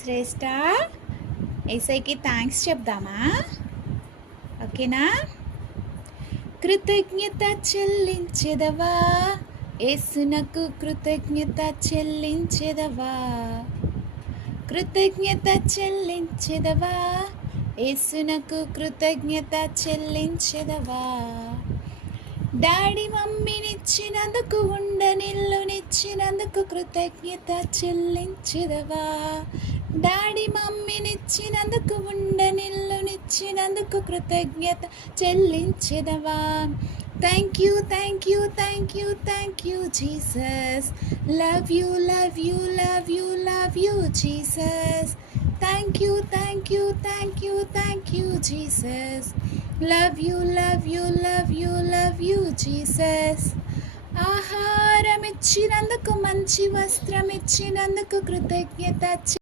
శ్రేష్ట ఏసైకి థ్యాంక్స్ చెప్దామా? ఓకేనా? కృతజ్ఞత చెల్లించెదవా, యేసునకు కృతజ్ఞత చెల్లించెదవా, కృతజ్ఞత చెల్లించెదవా, యేసునకు కృతజ్ఞత చెల్లించెదవా. డాడీ మమ్మీనిచ్చినందుకు, ఉండనిల్లునిచ్చినందుకు కృతజ్ఞత చెల్లించెదవా. డాడీ మమ్మీనిచ్చినందుకు, ఉండనిల్లునిచ్చినందుకు కృతజ్ఞత చెల్లించెదవా. Thank you, thank you, thank you, thank you Jesus. Love you, love you, love you, love you Jesus. Thank you, thank you, thank you, thank you Jesus. Love you, love you, love you, love you Jesus. ఆహారం ఇచ్చినందుకు, మంచి వస్త్రం ఇచ్చినందుకు కృతజ్ఞత